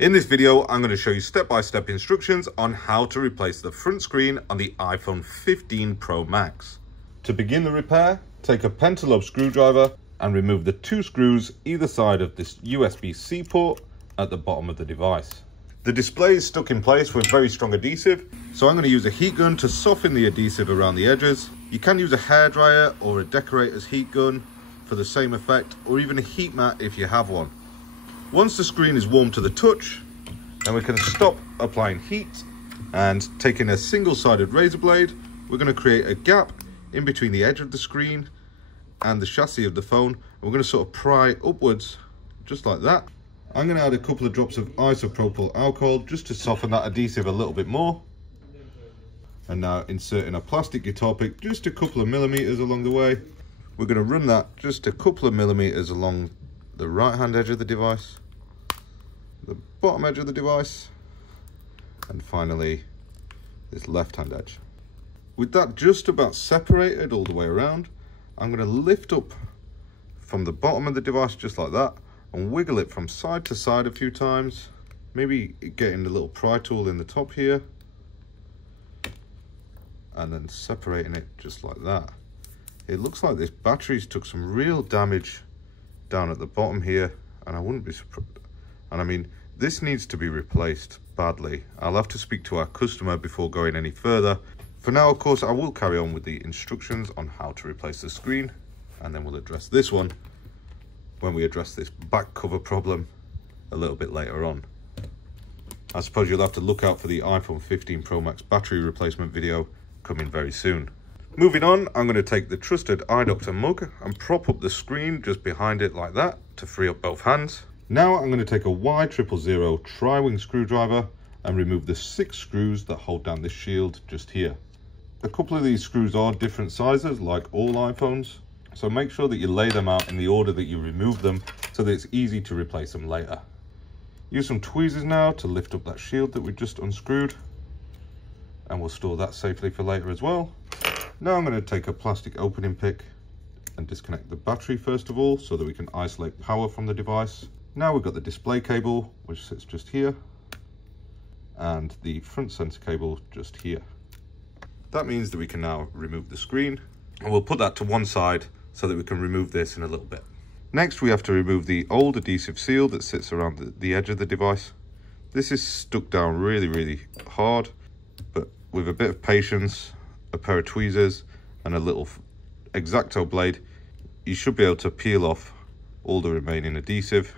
In this video, I'm going to show you step-by-step instructions on how to replace the front screen on the iPhone 15 Pro Max. To begin the repair, take a pentalobe screwdriver and remove the 2 screws either side of this USB-C port at the bottom of the device. The display is stuck in place with very strong adhesive, so I'm going to use a heat gun to soften the adhesive around the edges. You can use a hairdryer or a decorator's heat gun for the same effect, or even a heat mat if you have one. Once the screen is warm to the touch, then we can stop applying heat, and taking a single-sided razor blade, we're going to create a gap in between the edge of the screen and the chassis of the phone, and we're going to sort of pry upwards just like that. I'm going to add a couple of drops of isopropyl alcohol just to soften that adhesive a little bit more. And now inserting a plastic guitar pick just a couple of millimeters along the way. We're going to run that just a couple of millimeters along the right hand edge of the device, the bottom edge of the device, and finally this left hand edge. With that just about separated all the way around, I'm going to lift up from the bottom of the device just like that and wiggle it from side to side a few times, maybe getting the little pry tool in the top here, and then separating it just like that. It looks like this battery's took some real damage down at the bottom here, and I wouldn't be surprised. And I mean, this needs to be replaced badly. I'll have to speak to our customer before going any further. For now, of course, I will carry on with the instructions on how to replace the screen, and then we'll address this one when we address this back cover problem a little bit later on. I suppose you'll have to look out for the iPhone 15 Pro Max battery replacement video coming very soon. Moving on, I'm going to take the trusted eye doctor mug and prop up the screen just behind it like that to free up both hands. Now I'm going to take a Y000 tri-wing screwdriver and remove the 6 screws that hold down this shield just here. A couple of these screws are different sizes like all iPhones, so make sure that you lay them out in the order that you remove them so that it's easy to replace them later. Use some tweezers now to lift up that shield that we just unscrewed, and we'll store that safely for later as well. Now I'm going to take a plastic opening pick and disconnect the battery first of all so that we can isolate power from the device. Now we've got the display cable, which sits just here, and the front sensor cable just here. That means that we can now remove the screen, and we'll put that to one side so that we can remove this in a little bit. Next, we have to remove the old adhesive seal that sits around the edge of the device. This is stuck down really hard, but with a bit of patience, a pair of tweezers and a little X-Acto blade, you should be able to peel off all the remaining adhesive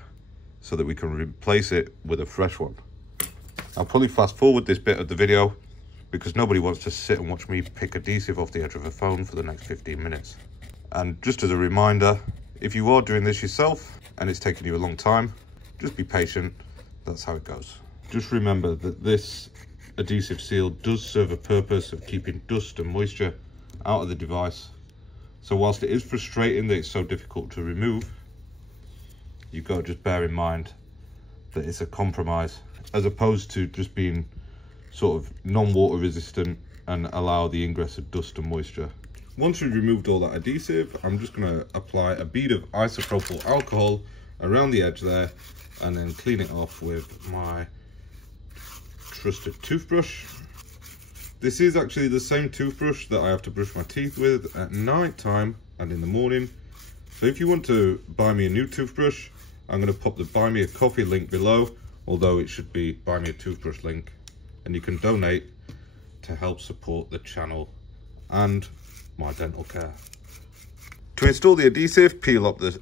so that we can replace it with a fresh one. I'll probably fast forward this bit of the video because nobody wants to sit and watch me pick adhesive off the edge of a phone for the next 15 minutes. And just as a reminder, if you are doing this yourself and it's taking you a long time, just be patient. That's how it goes. Just remember that this adhesive seal does serve a purpose of keeping dust and moisture out of the device. So whilst it is frustrating that it's so difficult to remove, you've got to just bear in mind that it's a compromise as opposed to just being sort of non-water resistant and allow the ingress of dust and moisture. Once we've removed all that adhesive, I'm just going to apply a bead of isopropyl alcohol around the edge there and then clean it off with my trusted toothbrush. This is actually the same toothbrush that I have to brush my teeth with at night time and in the morning. So if you want to buy me a new toothbrush, I'm going to pop the buy me a coffee link below, although it should be buy me a toothbrush link, and you can donate to help support the channel and my dental care. To install the adhesive, peel up the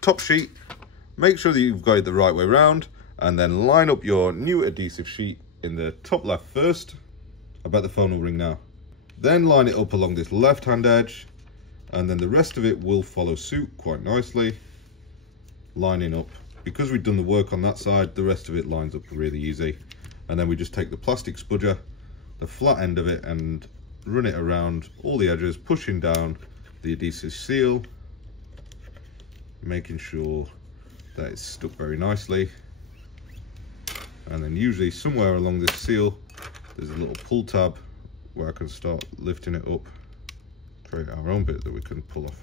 top sheet, make sure that you've got it the right way around, and then line up your new adhesive sheet in the top left first. I bet the phone will ring now. Then line it up along this left hand edge, and then the rest of it will follow suit quite nicely, lining up. Because we've done the work on that side, the rest of it lines up really easy. And then we just take the plastic spudger, the flat end of it, and run it around all the edges, pushing down the adhesive seal, making sure that it's stuck very nicely. And then usually somewhere along this seal there's a little pull tab where I can start lifting it up, create our own bit that we can pull off.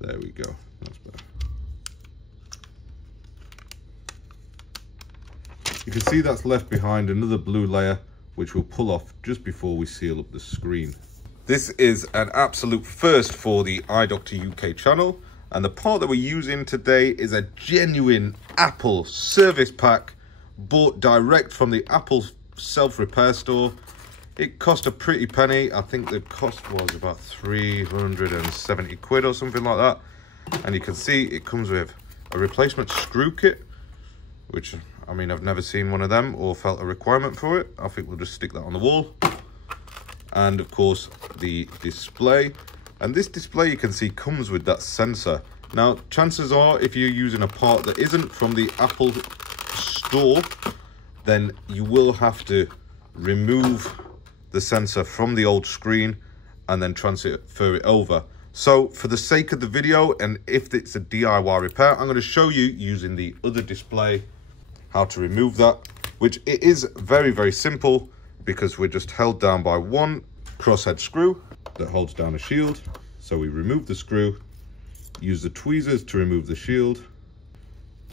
There we go, that's better. You can see that's left behind another blue layer, which we'll pull off just before we seal up the screen. This is an absolute first for the iDoctor UK channel, and the part that we're using today is a genuine Apple service pack bought direct from the Apple self-repair store. It cost a pretty penny. I think the cost was about 370 quid or something like that. And you can see it comes with a replacement screw kit, which, I mean, I've never seen one of them or felt a requirement for it. I think we'll just stick that on the wall. And of course, the display. And this display, you can see, comes with that sensor. Now, chances are, if you're using a part that isn't from the Apple store, then you will have to remove the sensor from the old screen and then transfer it over. So for the sake of the video, and if it's a DIY repair, I'm going to show you using the other display how to remove that, which it is very, very simple because we're just held down by one crosshead screw that holds down a shield. So we remove the screw, use the tweezers to remove the shield.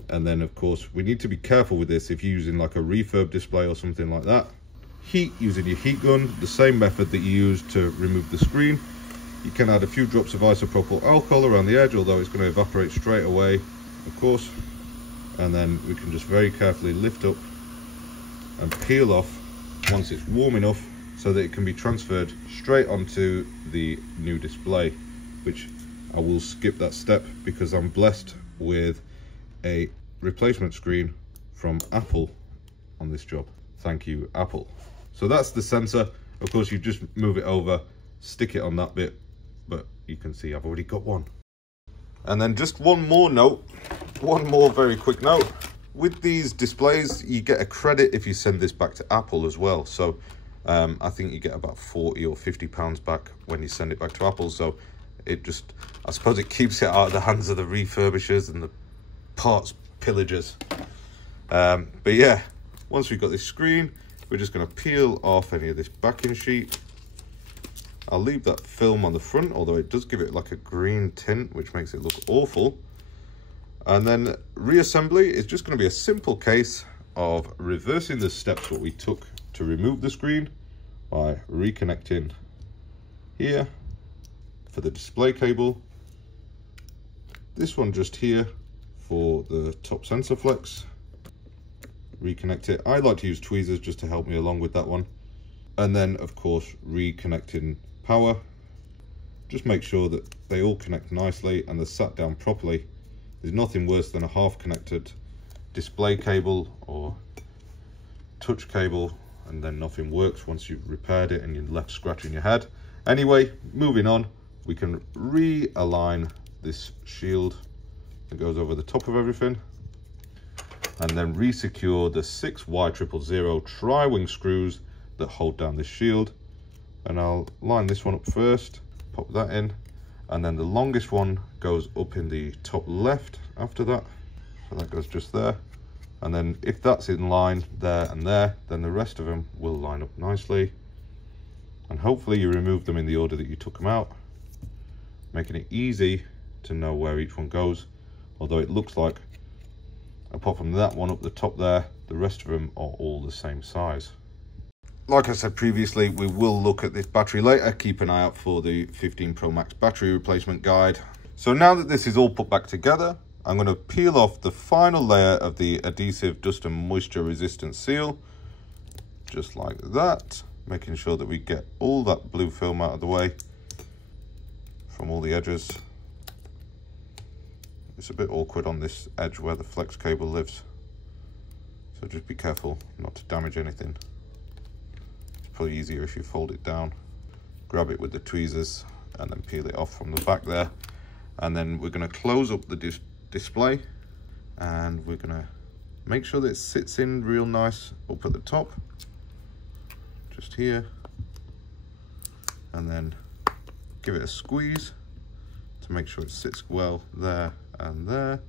And then of course, we need to be careful with this if you're using like a refurb display or something like that. Heat using your heat gun, the same method that you use to remove the screen. You can add a few drops of isopropyl alcohol around the edge, although it's going to evaporate straight away, of course. And then we can just very carefully lift up and peel off once it's warm enough so that it can be transferred straight onto the new display, which I will skip that step because I'm blessed with a replacement screen from Apple on this job. Thank you, Apple. So that's the sensor. Of course, you just move it over, stick it on that bit, but you can see I've already got one. And then just one more very quick note. With these displays, you get a credit if you send this back to Apple as well. So I think you get about 40 or 50 pounds back when you send it back to Apple. So it just, I suppose it keeps it out of the hands of the refurbishers and the parts pillagers. But yeah, once we've got this screen, we're just going to peel off any of this backing sheet. I'll leave that film on the front, although it does give it like a green tint, which makes it look awful. And then reassembly is just going to be a simple case of reversing the steps what we took to remove the screen by reconnecting here for the display cable. This one just here for the top sensor flex. Reconnect it. I like to use tweezers just to help me along with that one. And then of course reconnecting power. Just make sure that they all connect nicely and they're sat down properly. There's nothing worse than a half connected display cable or touch cable and then nothing works once you've repaired it and you're left scratching your head. Anyway, moving on, we can realign this shield that goes over the top of everything, and then resecure the 6 Y000 tri-wing screws that hold down this shield. And I'll line this one up first, pop that in, and then the longest one goes up in the top left after that. So that goes just there. And then if that's in line there and there, then the rest of them will line up nicely. And hopefully you remove them in the order that you took them out, making it easy to know where each one goes. Although it looks like, apart from that one up the top there, the rest of them are all the same size. Like I said previously, we will look at this battery later. Keep an eye out for the 15 Pro Max battery replacement guide. So now that this is all put back together, I'm going to peel off the final layer of the adhesive dust and moisture resistant seal, just like that, making sure that we get all that blue film out of the way from all the edges. It's a bit awkward on this edge where the flex cable lives, so just be careful not to damage anything. It's probably easier if you fold it down, grab it with the tweezers and then peel it off from the back there. And then we're going to close up the display and we're going to make sure that it sits in real nice up at the top, just here, and then give it a squeeze to make sure it sits well there and there.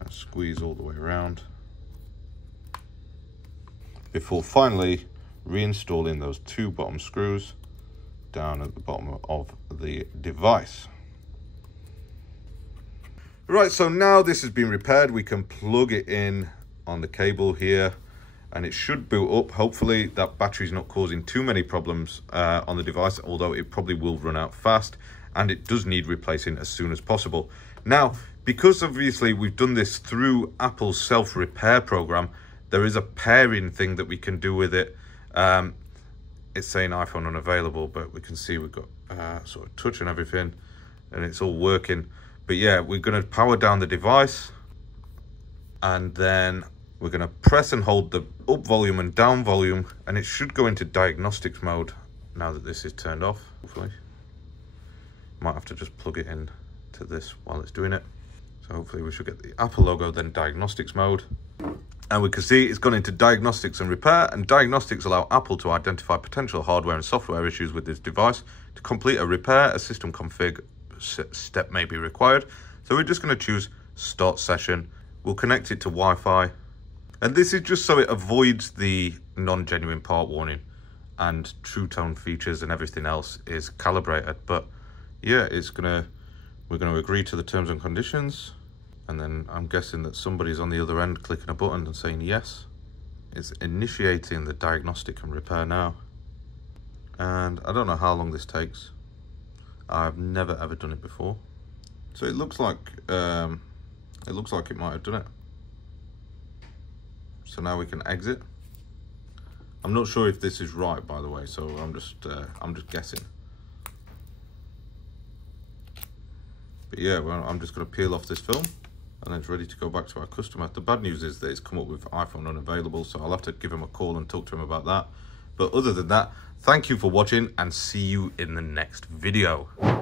And squeeze all the way around before finally reinstalling those 2 bottom screws down at the bottom of the device. Right, so now this has been repaired, we can plug it in on the cable here and it should boot up. Hopefully that battery's not causing too many problems on the device, although it probably will run out fast, and it does need replacing as soon as possible. Now, because obviously we've done this through Apple's self-repair program, there is a pairing thing that we can do with it. It's saying iPhone unavailable, but we can see we've got sort of touch and everything, and it's all working. But yeah, we're going to power down the device, and then we're going to press and hold the up volume and down volume, and it should go into diagnostics mode now that this is turned off, hopefully. Might have to just plug it in to this while it's doing it. So hopefully we should get the Apple logo, then diagnostics mode. And we can see it's gone into diagnostics and repair, and diagnostics allow Apple to identify potential hardware and software issues with this device. To complete a repair, a system config step may be required. So we're just going to choose start session. We'll connect it to Wi-Fi. And this is just so it avoids the non-genuine part warning, and True Tone features and everything else is calibrated. But yeah, we're going to agree to the terms and conditions. And then I'm guessing that somebody's on the other end clicking a button and saying yes. It's initiating the diagnostic and repair now. And I don't know how long this takes. I've never ever done it before. So it looks like it might have done it. So now we can exit. I'm not sure if this is right, by the way, so I'm just guessing. But yeah, well, I'm just going to peel off this film, and it's ready to go back to our customer. The bad news is that it's come up with iPhone unavailable, so I'll have to give him a call and talk to him about that. But other than that, thank you for watching, and see you in the next video.